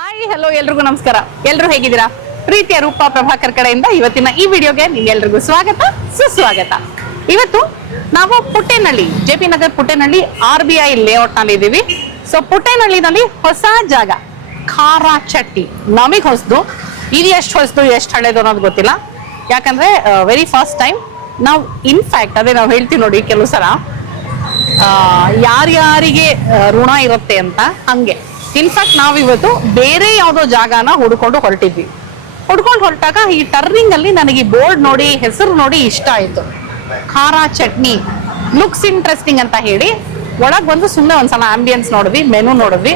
Hi hello ಎಲ್ರಿಗೂ ನಮಸ್ಕಾರ. ಎಲ್ಲರೂ ಹೇಗಿದ್ದೀರಾ? ಪ್ರೀತಿಯ ರೂಪಾ ಪ್ರಭಾಕರ್ ಕಡೆಯಿಂದ ಇವತ್ತಿನ ಈ ವಿಡಿಯೋಗೆ ನಿಮ್ಗೆಲ್ರಿಗೂ ಸ್ವಾಗತ ಸುಸ್ವಾಗತ. ಇವತ್ತು ನಾವು ಪುಟ್ಟೇನಹಳ್ಳಿ, ಜೆ.ಪಿ. ನಗರ್ ಪುಟ್ಟೇನಹಳ್ಳಿ RBI ಲೇಔಟ್ ನಲ್ಲಿ ಇದ್ದೀವಿ. ಸೊ ಪುಟ್ಟೇನಹಳ್ಳಿನಲ್ಲಿ ಹೊಸ ಜಾಗ ಖಾರ ಚಟ್ನಿ ನಮಗೆ ಹೊಸದು. ಇದು ಎಷ್ಟು ಹೊಸದು ಎಷ್ಟು ಹಳೇದು ಅನ್ನೋದು ಗೊತ್ತಿಲ್ಲ. ಯಾಕಂದ್ರೆ ವೆರಿ ಫಸ್ಟ್ ಟೈಮ್ ನಾವು ಇನ್ಫ್ಯಾಕ್ಟ್ ಅದೇ ನಾವು ಹೇಳ್ತೀವಿ ನೋಡಿ, ಕೆಲವು ಸಲ ಯಾರ್ಯಾರಿಗೆ ಋಣ ಇರುತ್ತೆ ಅಂತ ಹಂಗೆ. ಇನ್ಫ್ಯಾಕ್ಟ್ ನಾವಿವತ್ತು ಬೇರೆ ಯಾವುದೋ ಜಾಗನ ಹುಡ್ಕೊಂಡು ಹೊರಟಾಗ ಈ ಟರ್ನಿಂಗ್ ಅಲ್ಲಿ ನನಗೆ ಈ ಬೋರ್ಡ್ ನೋಡಿ, ಹೆಸರು ನೋಡಿ ಇಷ್ಟ ಆಯ್ತು. ಖಾರ ಚಟ್ನಿ ಲುಕ್ಸ್ ಇಂಟ್ರೆಸ್ಟಿಂಗ್ ಅಂತ ಹೇಳಿ ಒಳಗ್ ಬಂದು ಸುಮ್ಮನೆ ಒಂದ್ಸಲ ಆಂಬಿಯನ್ಸ್ ನೋಡಿದ್ವಿ, ಮೆನು ನೋಡಿದ್ವಿ,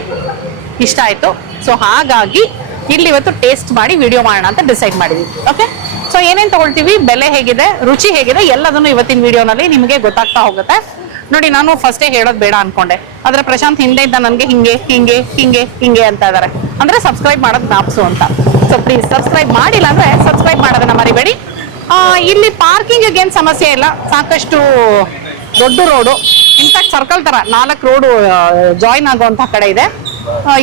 ಇಷ್ಟ ಆಯ್ತು. ಸೊ ಹಾಗಾಗಿ ಇಲ್ಲಿ ಇವತ್ತು ಟೇಸ್ಟ್ ಮಾಡಿ ವಿಡಿಯೋ ಮಾಡೋಣ ಅಂತ ಡಿಸೈಡ್ ಮಾಡಿದ್ವಿ. ಓಕೆ, ಸೊ ಏನೇನ್ ತಗೊಳ್ತೀವಿ, ಬೆಲೆ ಹೇಗಿದೆ, ರುಚಿ ಹೇಗಿದೆ, ಎಲ್ಲದನ್ನು ಇವತ್ತಿನ ವಿಡಿಯೋನಲ್ಲಿ ನಿಮಗೆ ಗೊತ್ತಾಗ್ತಾ ಹೋಗುತ್ತೆ. ನೋಡಿ, ನಾನು ಫಸ್ಟೇ ಹೇಳೋದು ಬೇಡ ಅನ್ಕೊಂಡೆ, ಆದ್ರೆ ಪ್ರಶಾಂತ್ ಹಿಂದೆ ಇದ್ದ ನನ್ಗೆ ಹಿಂಗೆ ಹಿಂಗೆ ಹಿಂಗೆ ಹಿಂಗೆ ಅಂತ ಇದಾರೆ. ಅಂದ್ರೆ ಸಬ್ಸ್ಕ್ರೈಬ್ ಮಾಡೋದು ಜ್ಞಾಪಿಸು ಅಂತ. ಸೊ ಪ್ಲೀಸ್ ಸಬ್ಸ್ಕ್ರೈಬ್ ಮಾಡಿಲ್ಲ ಅಂದ್ರೆ ಸಬ್ಸ್ಕ್ರೈಬ್ ಮಾಡೋದನ್ನ ಮರಿಬೇಡಿ. ಇಲ್ಲಿ ಪಾರ್ಕಿಂಗ್ ಏನ್ ಸಮಸ್ಯೆ ಇಲ್ಲ, ಸಾಕಷ್ಟು ದೊಡ್ಡ ರೋಡು. ಇನ್ಫ್ಯಾಕ್ಟ್ ಸರ್ಕಲ್ ತರ 4 ರೋಡು ಜಾಯಿನ್ ಆಗುವಂತ ಕಡೆ ಇದೆ.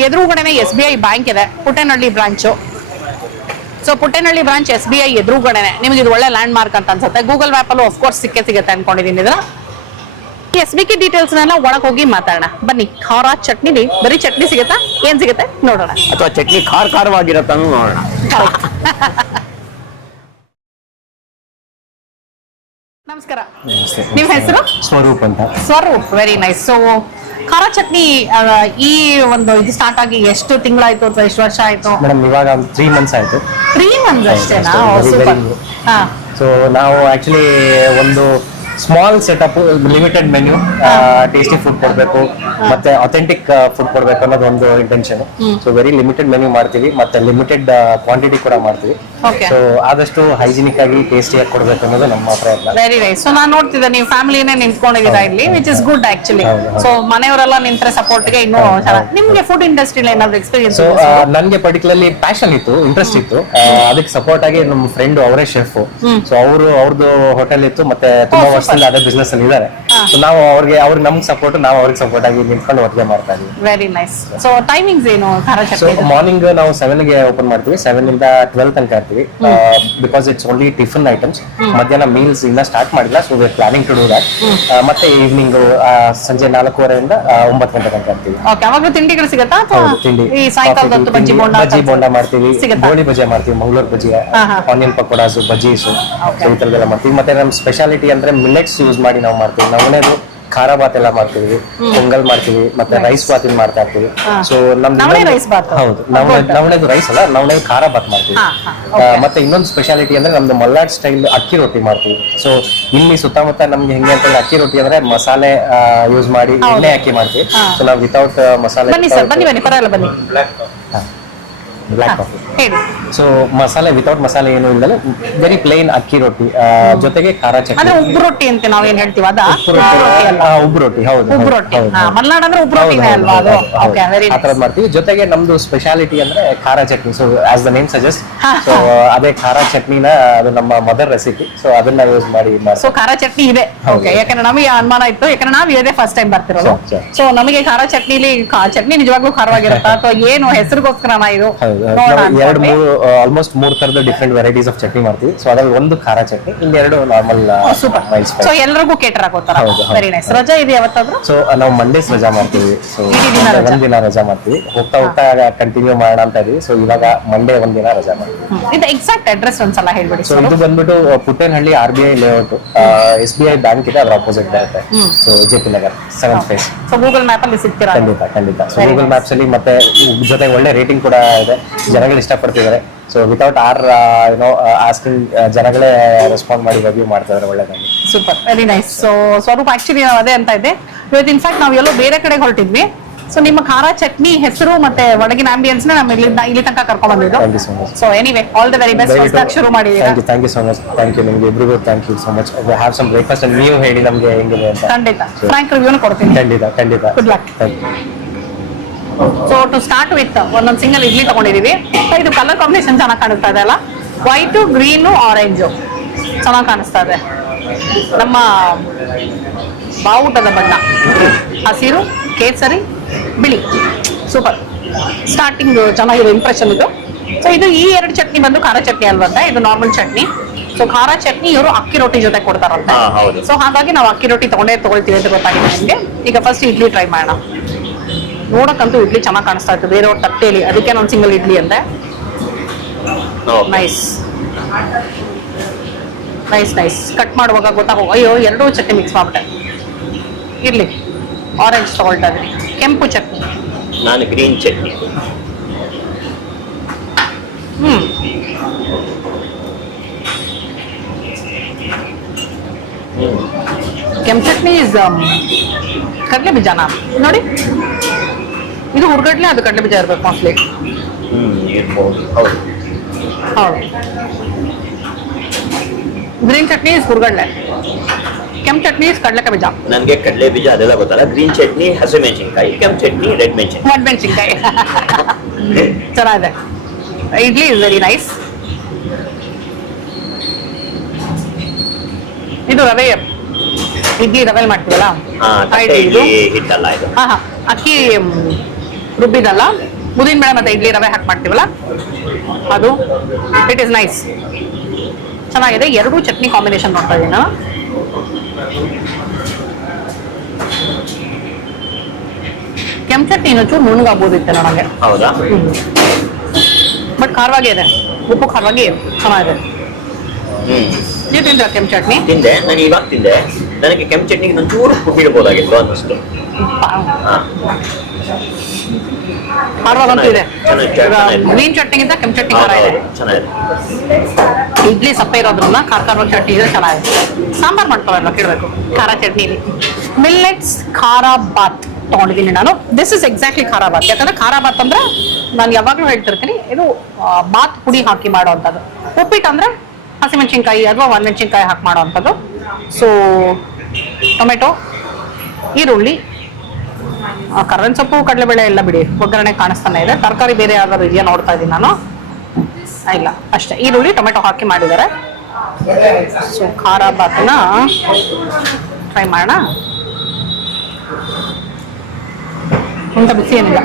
ಎದುರುಗಡೆನೆ SBI ಬ್ಯಾಂಕ್ ಇದೆ, Puttenahalli branch. So Puttenahalli branch SBI ಎದುರುಗಡೆನೆ. ನಿಮ್ಗೆ ಇದು ಒಳ್ಳೆ ಲ್ಯಾಂಡ್ ಮಾರ್ಕ್ ಅಂತ ಅನ್ಸುತ್ತೆ. ಗೂಗಲ್ ಮ್ಯಾಪ್ ಅಲ್ಲೂ ಆಫ್ಕೋರ್ಸ್ ಸಿಗುತ್ತೆ ಅನ್ಕೊಂಡಿದೀನಿ. ಇದನ್ನ SBK ಡೀಟೇಲ್ಸ್ ಒಳಗೆ ಹೋಗಿ ಮಾತಾಡೋಣ ಬನ್ನಿ. ಖಾರ ಚಟ್ನಿಲಿ ಬರೀ ಚಟ್ನಿ ಸಿಗುತ್ತಾ, ಏನ್ ಸಿಗುತ್ತೆ ನೋಡೋಣ, ಅಥವಾ ಚಟ್ನಿ ಖಾರವಾಗಿರತ್ತ ನೋಡೋಣ. ನಮಸ್ಕಾರ, ನಿಮ್ ಹೆಸರು? ಸ್ವರೂಪ್ ಅಂತ. Swaroop, very nice. ಸೊ ಖಾರ ಚಟ್ನಿ ಈ ಒಂದು ಇದು ಸ್ಟಾರ್ಟ್ ಆಗಿ ಎಷ್ಟು ತಿಂಗಳಾಯ್ತು ಅಥವಾ ಎಷ್ಟು ವರ್ಷ ಆಯ್ತು? ಮೇಡಮ್ ಇವಾಗ 3 months ಆಯ್ತು. 3 months ಅಷ್ಟೇನಾ? ಸೂಪರ್. ಸೊ ನಾವು ಆಕ್ಚುಲಿ ಒಂದು small setup, limited menu, tasty food ಕೊಡ್ಬೇಕು ಮತ್ತೆ ಅಥೆಂಟಿಕ್ ಫುಡ್ ಕೊಡ್ಬೇಕು ಅನ್ನೋದು ಒಂದು intention. So very limited menu ಮಾಡ್ತೀವಿ, ಮತ್ತೆ ಲಿಮಿಟೆಡ್ ಕ್ವಾಂಟಿಟಿ ಕೂಡ ಮಾಡ್ತೀವಿ. ಸೊ ಆದಷ್ಟು ಹೈಜಿನಿಕ್ ಆಗಿ ಟೇಸ್ಟಿಯಾಗಿ ಕೊಡ್ಬೇಕು ಅನ್ನೋದು ನಮ್ಮ ಪ್ರಯತ್ನ. Very nice. ಸೊ ನಾನು ನೋಡ್ತಿದ್ದೆ ನೀವು ಫ್ಯಾಮಿಲಿನೇ ನಿಂತ್ಕೊಂಡಿದ್ದೀರಾ ಇಲ್ಲಿ, which is good actually. So ಮನೆಯವರೆಲ್ಲ ನಿಂತ್ರೆ ಸಪೋರ್ಟ್ಗೆ ಇನ್ನೂ ಚೆನ್ನಾಗಿ. ನಿಮ್ಗೆ ಫುಡ್ ಇಂಡಸ್ಟ್ರಿಲಿ ಏನಾದ್ರು ಎಕ್ಸ್ಪೀರಿಯನ್ಸ್? ಸೊ ನನಗೆ ಪರ್ಟಿಕ್ಯುಲರ್ಲಿ ಪ್ಯಾಷನ್ ಇತ್ತು, ಇಂಟ್ರೆಸ್ಟ್ ಇತ್ತು. ಅದಕ್ಕೆ ಸಪೋರ್ಟ್ ಆಗಿ ನಮ್ಮ ಫ್ರೆಂಡ್ ಅವರೇ ಶೆಫ್. ಸೊ ಅವ್ರದ್ದು ಹೋಟೆಲ್ ಇತ್ತು, ಮತ್ತೆ ತುಂಬಾ ವರ್ಷದಿಂದ ಅದೇ ಬಿಸ್ನೆಸ್ ಅಲ್ಲಿ ಇದ್ದಾರೆ. ಸೊ ನಾವು ಅವ್ರಿಗೆ ನಮ್ಗೆ ಸಪೋರ್ಟ್, ನಾವು ಅವ್ರಿಗೆ ಸಪೋರ್ಟ್ ಆಗಿ ನಿಂತ್ಕೊಂಡು ಒಟ್ಟಿಗೆ ಮಾಡ್ತಾ ಇದೀವಿ. Very nice. ಸೊ ಟೈಮಿಂಗ್ಸ್ ಏನು ಖಾರ ಸೊ ಚಟ್ನಿ? ಮಾರ್ನಿಂಗ್ ನಾವು 7 ಗೆ ಓಪನ್ ಮಾಡ್ತೀವಿ, 7 ಇಂದ 12 ತನಕ ಇರ್ತೀವಿ. Because it's only tiffin items. ಮಧ್ಯಾಹ್ನ ಮೀಲ್ಸ್ ಇನ್ನ ಸ್ಟಾರ್ಟ್ ಮಾಡಿಲ್ಲ, so we are planning to do that. ಮತ್ತೆ ಈವ್ನಿಂಗ್ ಸಂಜೆ 4:15 9 ಗಂಟೆ ತನಕ ಇರ್ತೀವಿ. ಓಕೆ, ಅವಾಗ ತಿಂಡಿಗಳು ಸಿಗುತ್ತಾ? ತಿಂಡಿ ಈ ಸಾಯಂಕಾಲದ ಬಜ್ಜಿ ಬೋಂಡ ಮಾಡ್ತೀವಿ, ಗೋಳಿ ಬಜ್ಜಿ ಮಾಡ್ತೀವಿ, ಮಂಗಳೂರು ಬಜ್ಜಿ, ಆನಿಯನ್ ಪಕೋಡಾಸ್, ಬಜ್ಜೀಸು, ಈ ತರದೆಲ್ಲ ಮಾಡ್ತೀವಿ. ಮತ್ತೆ ನಮ್ಮ ಸ್ಪೆಷಾಲಿಟಿ ಅಂದ್ರೆ ಮಿಲೆಟ್ಸ್ ಯೂಸ್ ಮಾಡಿ ನಾವು ಮಾಡ್ತೀವಿ. ನವಣೆದು ಖಾರ ಬಾತ್ ಎಲ್ಲ ಮಾಡ್ತೀವಿ, ಪೊಂಗಲ್ ಮಾಡ್ತೀವಿ, ಮತ್ತೆ ರೈಸ್ ಬಾತ್ ಮಾಡ್ತಾ ಇರ್ತೀವಿ. ಸೊ ನಮ್ದು ರೈಸ್ ಬಾತ್, ಹೌದು, ನವಣೆದು ರೈಸ್ ಅಲ್ಲ, ನವಣೆದು ಖಾರ ಬಾತ್ ಮಾಡ್ತೀವಿ. ಮತ್ತೆ ಇನ್ನೊಂದು ಸ್ಪೆಷಾಲಿಟಿ ಅಂದ್ರೆ ನಮ್ದು ಮಲ್ನಾಡ್ ಸ್ಟೈಲ್ ಅಕ್ಕಿ ರೊಟ್ಟಿ ಮಾಡ್ತೀವಿ. ಸೊ ಇಲ್ಲಿ ಸುತ್ತಮುತ್ತ ನಮ್ಗೆ ಹೆಂಗೆ ಅಂತ ಅಕ್ಕಿ ರೊಟ್ಟಿ ಅಂದ್ರೆ ಮಸಾಲೆ ಯೂಸ್ ಮಾಡಿ ಎಣ್ಣೆ ಹಾಕಿ ಮಾಡ್ತೀವಿ. ಸೊ ನಾವು ವಿತೌಟ್ ಮಸಾಲೆ. ಬನ್ನಿ ಸರ್, ಬನ್ನಿ ಪರವಾಗಿಲ್ಲ, ಬನ್ನಿ. Black coffee. ಸೊ ಮಸಾಲೆ ವಿತೌಟ್ ಮಸಾಲೆ ಏನು ಇಲ್ಲದೆ ವೆರಿ ಪ್ಲೇನ್ ಅಕ್ಕಿ ರೊಟ್ಟಿ ಜೊತೆಗೆ ಖಾರ ಚಟ್ನಿ. ಅಂದ್ರೆ ಉಬ್ಬು ರೊಟ್ಟಿ ಅಂತ ನಾವು ಏನ್ ಹೇಳ್ತೀವಿ ಅದ? ಉಬ್ಬು ರೊಟ್ಟಿ. ಹೌದು, ಉಬ್ಬು ರೊಟ್ಟಿ. ಮಲ್ನಾಡ್ ಅಂದ್ರೆ ಉಬ್ಬು ರೊಟ್ಟಿನೇ ಅಲ್ವಾ ಅದು? ಓಕೆ, ವೆರಿ ಆ ತರದ್ ಮಾಡ್ತೀವಿ. ಜೊತೆಗೆ ನಮ್ದು ಸ್ಪೆಷಾಲಿಟಿ ಅಂದ್ರೆ ಖಾರ chutney. So as the name suggest, so ಅದೇ ಖಾರ ಚಟ್ನಿನ ಅದು ನಮ್ಮ ಮದರ್ ರೆಸಿಪಿ. ಸೊ ಅದನ್ನ ಯೂಸ್ ಮಾಡಿ. ಸೊ ಖಾರ ಚಟ್ನಿ ಇದೆ. ಓಕೆ, ಯಾಕಂದ್ರೆ ನಮಗೆ ಅನುಮಾನ ಇತ್ತು, ಯಾಕಂದ್ರೆ ನಾವು ಇದೇ ಫಸ್ಟ್ ಟೈಮ್ ಬರ್ತಿರೋದು. ಸೊ ನಮಗೆ ಖಾರ ಚಟ್ನಿಲಿ ಚಟ್ನಿ ನಿಜವಾಗ್ಲೂ ಖಾರವಾಗಿರುತ್ತಾ ಅಥವಾ ಏನು ಹೆಸರಿಗೋಸ್ಕರನಾ ಇದು? ಆಲ್ಮೋಸ್ಟ್ 3 ತರದ ಡಿಫ್ರೆಂಟ್ ವೆರೈಟೀಸ್ ಆಫ್ ಚಟ್ನಿ ಮಾಡ್ತೀವಿ. ಸೊ ಅದ್ರಲ್ಲಿ ಒಂದು ಖಾರ ಚಟ್ನಿ, ಇಲ್ಲಿ 2 ನಾರ್ಮಲ್. ಸೂಪರ್. ಸೊ ಎಲ್ಲರಿಗೂ ಕೇಟರ್ ಆಗೋತಾರ. Very nice. ರಜಾ ಇದೆ ಯಾವತ್ತಾದ್ರೂ? ಸೊ ನಾವು ಮಂಡೇಸ್ ರಜಾ ಮಾಡ್ತೀವಿ. ಸೊ ಒಂದಿನ ರಜಾ ಮಾಡ್ತೀವಿ, ಹೋಗ್ತಾ ಕಂಟಿನ್ಯೂ ಮಾಡೋಣ ಅಂತ ಇದೀವಿ. ಸೊ ಇವಾಗ ಮಂಡೇ ಒಂದಿನ ರಜಾ ಮಾಡ್ತೀವಿ. ಇದು ಎಕ್ಸಾಕ್ಟ್ ಅಡ್ರೆಸ್ ಒಂದ್ಸಲ ಹೇಳ್ಬಿಡಿ. ಸೊ ಇದು ಬಂದ್ಬಿಟ್ಟು Puttenahalli RBI layout, SBI bank ಇದೆ, ಅದ್ರ ಅಪೋಸಿಟ್ ಬರುತ್ತೆ. So JP Nagar 7th phase. So Google map ಅಲ್ಲಿ ಸಿಗ್ತೀರಾ? ಖಂಡಿತ. ಸೊ ಗೂಗಲ್ ಮ್ಯಾಪ್ಸ್ ಅಲ್ಲಿ ಮತ್ತೆ ಜೊತೆ ಒಳ್ಳೆ ರೇಟಿಂಗ್ ಕೂಡ ಇದೆ, ಜನಗಳು ಇಷ್ಟಪಡ್ತಿದ್ದಾರೆ. ಸೊ ವಿತೌಟ್ ಆಸ್ಕಿಂಗ್ ಜನಗಳೇ ರೆಸ್ಪಾಂಡ್ ಮಾಡಿ ರಿವ್ಯೂ ಮಾಡ್ತಾ ಇದ್ದಾರೆ ಒಳ್ಳೆದಾಗಿ. Super, very nice. So Swaroop actually ನಾವು ಅದೇ ಅಂತ ಇದೆ ಇವತ್ತು. ಇನ್ಫ್ಯಾಕ್ಟ್ ನಾವು ಎಲ್ಲೋ ಬೇರೆ ಕಡೆಗೆ ಹೊರಟಿದ್ವಿ. ಸೊ ನಿಮ್ಮ ಖಾರ ಚಟ್ನಿ ಹೆಸರು ಮತ್ತೆ ಒಳಗಿನ ಆಂಬಿಯನ್ಸ್ ನ ನಮ್ಮ ಇಲ್ಲಿ ತನಕ ಕರ್ಕೊಂಡು ಬಂದಿದ್ದು. So anyway, all the very best. ಹೊಸದಾಗಿ ಶುರು ಮಾಡಿದ್ದೀರಾ. Thank you so much. Thank you ನಿಮಗೆ ಇಬ್ಬರಿಗೂ. Thank you so much. Have some breakfast and ನೀವು ಹೇಳಿ ನಮಗೆ ಹೆಂಗಿದೆ ಅಂತ. ಖಂಡಿತ ಫ್ರಾಂಕ್ ರಿವ್ಯೂನ ಕೊಡ್ತೀನಿ. ಖಂಡಿತ. Good luck. Thank you. So to start with ಒಂದೊಂದು ಸಿಂಗಲ್ ಇಡ್ಲಿ ತಗೊಂಡಿದೀವಿ. ಇದು ಕಲರ್ ಕಾಂಬಿನೇಷನ್ ಚೆನ್ನಾಗಿ ಕಾಣಿಸ್ತಾ ಇದೆ ಅಲ್ಲ? ವೈಟು, ಗ್ರೀನು, ಆರೆಂಜು ಚೆನ್ನಾಗಿ ಕಾಣಿಸ್ತಾ ಇದೆ. ನಮ್ಮ ಬಾವುಟದ ಬಣ್ಣ ಹಸಿರು, ಕೇಸರಿ, ಬಿಳಿ. ಸೂಪರ್. ಸ್ಟಾರ್ಟಿಂಗ್ ಚೆನ್ನಾಗಿದೆ ಇಂಪ್ರೆಷನ್ ಇದು. ಸೊ ಇದು ಈ 2 ಚಟ್ನಿ ಬಂದು ಖಾರ ಚಟ್ನಿ ಅಲ್ವಂತೆ, ಇದು ನಾರ್ಮಲ್ ಚಟ್ನಿ. ಸೊ ಖಾರ ಚಟ್ನಿ ಇವರು ಅಕ್ಕಿ ರೊಟ್ಟಿ ಜೊತೆ ಕೊಡ್ತಾರಂತೆ. ಹೌದು. ಸೊ ಹಾಗಾಗಿ ನಾವು ಅಕ್ಕಿ ರೊಟ್ಟಿ ತಗೊಳ್ತೀವಿ ಅಂತ ಗೊತ್ತಾಗಿದೆ ನಿಮಗೆ. ಈಗ ಫಸ್ಟ್ ಇಡ್ಲಿ ಟ್ರೈ ಮಾಡೋಣ. ನೋಡಕ್ಕಂತೂ ಇಡ್ಲಿ ಚೆನ್ನಾಗಿ ಕಾಣಿಸ್ತಾ ಇತ್ತು ಬೇರೆಯವ್ರ ತಟ್ಟೆಯಲ್ಲಿ, ಅದಕ್ಕೆ ನಾನು ಸಿಂಗಲ್ ಇಡ್ಲಿ ಅಂದೆ. Nice nice nice. ಕಟ್ ಮಾಡುವಾಗ ಗೊತ್ತಾಗೋ, ಅಯ್ಯೋ 2 ಚಟ್ನಿ ಮಿಕ್ಸ್ ಮಾಡ್ಬಿಟ್ಟೆ. ಇರ್ಲಿ, ಆರೆಂಜ್ ತಗೊಳ್ತಾ ಇದ್ದೀನಿ. ಕೆಂಪು ಚಟ್ನಿ, ನಾನು ಗ್ರೀನ್ ಚಟ್ನಿ. ಕೆಂಪು ಚಟ್ನಿ ಇಸ್ ಕಡಲೆ ಬೀಜನ ನೋಡಿ, ಇದು ಹುರ್ಗಡ್ಲೆ, ಅದು ಕಡಲೆ ಬೀಜ ಇರ್ಬೇಕು ಮೋಸ್ಟ್ಲಿ. ಇರ್ಬೋದು. ಹೌದು ಹೌದು. ಗ್ರೀನ್ ಚಟ್ನಿ ಇಸ್ ಹುರ್ಗಡ್ಲೆ, ಕೆಂಪು ಚಟ್ನಿ ಇಸ್ ಕಡಲೆಕಾಯಿ ಬೀಜ. ನನಗೆ ಕಡಲೆ ಬೀಜ ಅದೆಲ್ಲ ಗೊತ್ತಲ್ಲ. ಗ್ರೀನ್ ಚಟ್ನಿ ಹಸಿಮೆಣಸಿನ್ಕಾಯಿ, ಕೆಂಪು ಚಟ್ನಿ ರೆಡ್ ಮೆಣಸಿನ್ಕಾಯಿ. ಒಣಮೆಣಸಿನ್ಕಾಯಿ. ಚೆನ್ನಾಗಿದೆ. Idli is very nice. ಇದು ರವೆ ಇಡ್ಲಿ, ರವೆ ಮಾಡ್ತೀವಲ್ಲ ಇಡ್ಲಿ ಹಿಟ್ಟಲ್ಲ ಇದು. ಹಾ ಅಕ್ಕಿ ರುಬ್ಬಿದಲ್ಲ, ಉದ್ದಿನ ಬೇಳೆ ಮತ್ತೆ ಇಡ್ಲಿ ರವೆ ಹಾಕಿ ಮಾಡ್ತೀವಲ್ಲ ಅದು. ಇಟ್ ಇಸ್ ನೈಸ್, ಚೆನ್ನಾಗಿದೆ. 2 ಚಟ್ನಿ ಕಾಂಬಿನೇಷನ್ ನೋಡ್ತಾ ಇದ್ದೀನಿ ನಾನು. ಕೆಂಪು ಚಟ್ನಿ ಇನ್ನೊಂಚೂರು ನುಣ್ಣಗಾಗ್ಬೋದಿತ್ತು ನನಗೆ. ಹೌದಾ? ಬಟ್ ಖಾರವಾಗೇ ಇದೆ, ಉಪ್ಪು ಖಾರವಾಗಿ ಚೆನ್ನಾಗಿದೆ. ನೀವು ತಿಂದ್ರ ಕೆಂಪು ಚಟ್ನಿ? ತಿಂದೆ, ನಾನು ಇವಾಗ ತಿಂದೆ. ನನಗೆ ಕೆಂಪು ಚಟ್ನಿಗೆ ಒಂಚೂರು ಬಿಡ್ಬೋದಾಗಿತ್ತು ಅನ್ನಿಸ್ತು. ಖಾರವಾಗಂತೂ ಇದೆ. ಚೆನ್ನಾಗಿದೆ. ಗ್ರೀನ್ ಚಟ್ನಿಗಿಂತ ಕೆಂಪು ಚಟ್ನಿ ಖಾರ ಇದೆ. ಚೆನ್ನಾಗಿದೆ. ಇಡ್ಲಿ ಸಪ್ಪೆ ಇರೋದ್ರಿಂದ ಖಾರವಾಗಿ ಚಟ್ನಿ ಇದೆ, ಚೆನ್ನಾಗಿದೆ. ಸಾಂಬಾರ್ ಮಾಡ್ಕೊಳ್ಳೋಲ್ಲ ಕೇಳಬೇಕು ಖಾರ ಚಟ್ನಿಲಿ. ಮಿಲ್ಲೆಟ್ಸ್ ಖಾರ ಬಾತ್ ತಗೊಂಡಿದ್ದೀನಿ ನಾನು. ದಿಸ್ ಇಸ್ ಎಕ್ಸಾಕ್ಟ್ಲಿ ಖಾರ ಬಾತ್. ಯಾಕಂದ್ರೆ ಖಾರ ಬಾತ್ ಅಂದ್ರೆ ನಾನು ಯಾವಾಗಲೂ ಹೇಳ್ತಿರ್ತೀನಿ, ಇದು ಬಾತ್ ಪುಡಿ ಹಾಕಿ ಮಾಡೋವಂಥದ್ದು. ಉಪ್ಪಿಟ್ಟು ಅಂದ್ರೆ ಹಸಿಮೆಣಸಿನ್ಕಾಯಿ ಅಥವಾ ಒಣಮೆಣಸಿನ್ಕಾಯಿ ಹಾಕಿ ಮಾಡೋವಂಥದ್ದು. ಸೊ ಟೊಮೆಟೊ, ಈರುಳ್ಳಿ, ಕರ್ಬೇವಿನ ಸೊಪ್ಪು, ಕಡಲೆಬೇಳೆ ಎಲ್ಲ ಬಿಡಿ, ಒಗ್ಗರಣೆ ಕಾಣಿಸ್ತಾನೆ ಇದೆ. ತರಕಾರಿ ಬೇರೆ ಯಾವ್ದಾದ್ರು ಇದೆಯಾ ನೋಡ್ತಾ ಇದ್ದೀನಿ ನಾನು. ಇಲ್ಲ, ಅಷ್ಟೇ ಈರುಳ್ಳಿ ಟೊಮೆಟೊ ಹಾಕಿ ಮಾಡಿದ್ದಾರೆ. ಸೊ ಖಾರ ಬಾತನ್ನ ಟ್ರೈ ಮಾಡೋಣ. ಅಂತ ಬಿಸಿ ಏನಿಲ್ಲ,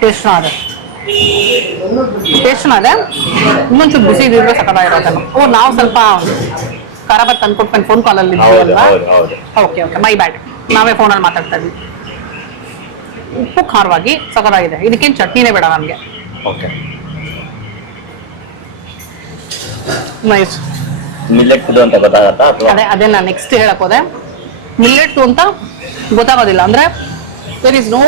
ಟೇಸ್ಟ್ ಚೆನ್ನಾಗಿದೆ. ಇನ್ನೊಂಚೂರು ಬಿಸಿ ಇದ್ರೆ ಸಕ್ಕತ್ತಾಗಿರೋದನ್ನು. ನಾವು ಸ್ವಲ್ಪ ಖಾರ ಬಾತ್ ತಂದ್ಕೊಟ್ಕೊಂಡು ಫೋನ್ ಕಾಲಲ್ಲಿ ಇದ್ದೀವಲ್ವಾ? ಓಕೆ ಓಕೆ, ಮೈ ಬ್ಯಾಡ್. ನಾವೇ ಫೋನಲ್ಲಿ ಮಾತಾಡ್ತಾ ಇದ್ವಿ. ಉಪ್ಪು ಖಾರವಾಗಿ ಸಕ್ಕತ್ತಾಗಿದೆ. ಇದಕ್ಕೇನು ಚಟ್ನಿನೇ ಬೇಡ ನಮಗೆ. Okay, nice. ಮಿಲ್ಲೆಟ್ ಇದು ಅಂತ ಗೊತ್ತಾಗತ್ತಾ? ಅದೇ ನಾನು ನೆಕ್ಸ್ಟ್ ಹೇಳಕ್ ಹೋದೆ. ಮಿಲ್ಲೆಟ್ ಅಂತ ಗೊತ್ತಾಗೋದಿಲ್ಲ ಅಂದ್ರೆ there is no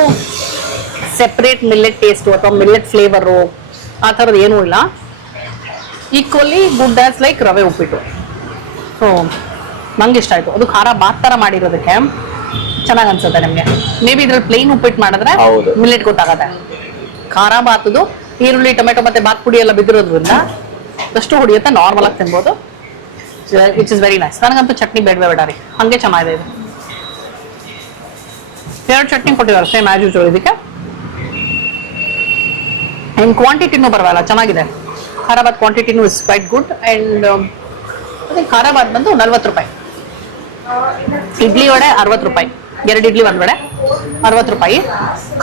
separate millet taste ಅಥವಾ ಮಿಲ್ಲೆಟ್ ಫ್ಲೇವರು ಆ ಥರದ್ದು ಏನೂ ಇಲ್ಲ. ಈಕ್ವಲಿ ಗುಡ್ ಆಸ್ ಲೈಕ್ ರವೆ ಉಪ್ಪಿಟ್ಟು. ಸೊ ನಂಗೆ ಇಷ್ಟ ಆಯಿತು. ಅದು ಖಾರ ಬಾತ್ ಥರ ಮಾಡಿರೋದಕ್ಕೆ ಚೆನ್ನಾಗಿ ಅನ್ಸುತ್ತೆ ನಿಮಗೆ. ಮೇ ಬಿ ಇದ್ರಲ್ಲಿ ಪ್ಲೇನ್ ಉಪ್ಪಿಟ್ಟು ಮಾಡಿದ್ರೆ ಮಿಲ್ಲೆಟ್ ಗೊತ್ತಾಗತ್ತೆ. ಖಾರ ಬಾತದು ಈರುಳ್ಳಿ ಟೊಮೆಟೊ ಮತ್ತೆ ಬಾತ್ ಪುಡಿ ಎಲ್ಲ ಬಿದ್ದಿರೋದ್ರಿಂದ ಅಷ್ಟು ಹೊಡಿಯುತ್ತೆ, ನಾರ್ಮಲ್ ಆಗಿ ತಿನ್ಬೋದು. Which is very nice. ನನಗಂತೂ ಚಟ್ನಿ ಬೇಡವೇ ಬೇಡ ರೀ, ಹಾಗೆ ಚೆನ್ನಾಗಿದೆ ಇದು. 2 ಚಟ್ನಿ ಕೊಟ್ಟಿದ್ದಾರೆ ಸೇಮ್ ಆಸ್ ಯೂಶುವಲ್. ಇದಕ್ಕೆ ಆ್ಯಂಡ್ ಕ್ವಾಂಟಿಟಿನೂ ಬರಲ್ಲ, ಚೆನ್ನಾಗಿದೆ. ಖಾರ ಬಾತ್ ಕ್ವಾಂಟಿಟಿನೂ ಇಸ್ ಕ್ವೈಟ್ ಗುಡ್. ಆ್ಯಂಡ್ ಅದೇ ಖಾರ ಬಾತ್ ಬಂದು 40 ರೂಪಾಯಿ. ಇಡ್ಲಿ ವಡೆ 60 ರೂಪಾಯಿ, 2 ಇಡ್ಲಿ 1 ವಡೆ 60 ರೂಪಾಯಿ.